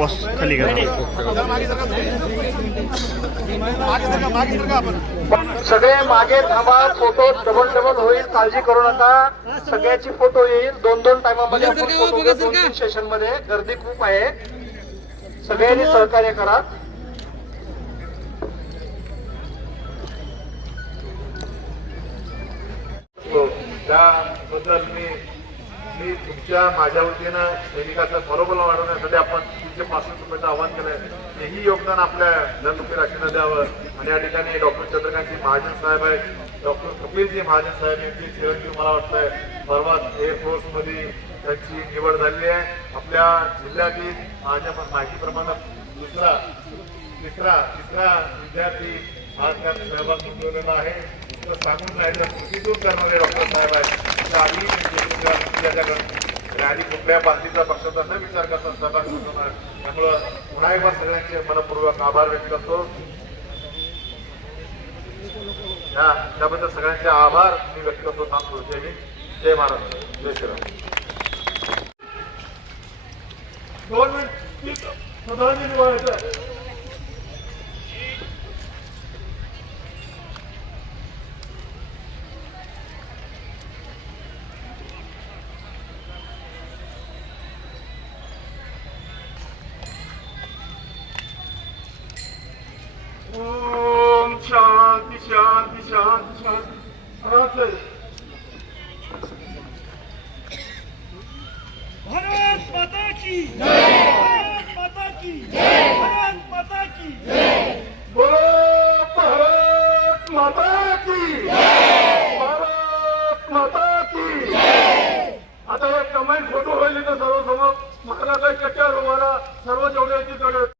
Boss खाली घ्या सगळे मागे थांबा फोटो डबल डबल होईल काळजी करू नका. सगळ्याची फोटो येईल. दोन दोन टायमामध्ये आपण फोटो घेऊ, दोन तीन सेशनमध्ये गर्दी खूप आहे. सगळ्यांनी सहकार्य करा. हो, त्याबद्दल मी मी तुमच्या माझ्या वतीनं सैनिकाचं मनोबल वाढवण्यासाठी आपण तीनशे पासष्ट रुपयाचं आवाहन केलंय. तेही योगदान आपल्या धनरुपी राशीनं द्यावं आणि या ठिकाणी डॉक्टर चंद्रकांतजी महाजन साहेब आहेत. डॉक्टर कपिलजी महाजन साहेब यांची चिरंजीव मला वाटतंय. परवाच एअरफोर्समध्ये त्यांची निवड झालेली आहे. आपल्या जिल्ह्यातील माझ्या माहितीप्रमाणे दुसरा तिसरा तिसरा विद्यार्थी आज त्यात सहभाग नोंदवलेला आहे. सांगून राहिलं कृतीतून करणारे डॉक्टर साहेब आहेत. आधी त्याच्याकडे आणि कुठल्या पार्टीचा पक्षाचा न विचार करता सहभाग नोंदवणार त्यामुळं पुन्हा एकदा सगळ्यांचे मनपूर्वक आभार व्यक्त करतो. त्याबद्दल सगळ्यांचे आभार मी व्यक्त करतो. थांबतो जय मी जय महाराष्ट्र जय श्रीराम. दोन मिनिट प्रधानमंत्री ओम शांती शांती शांती शांती। भारत माता की। भारत माता की। भारत माता की। बोलो भारत माता की। भारत माता की। आता एक कमाई फोटो होईल इथं सर्व समोर महाराजा चक्कर तुम्हाला सर्व जेवढे येतील तेवढे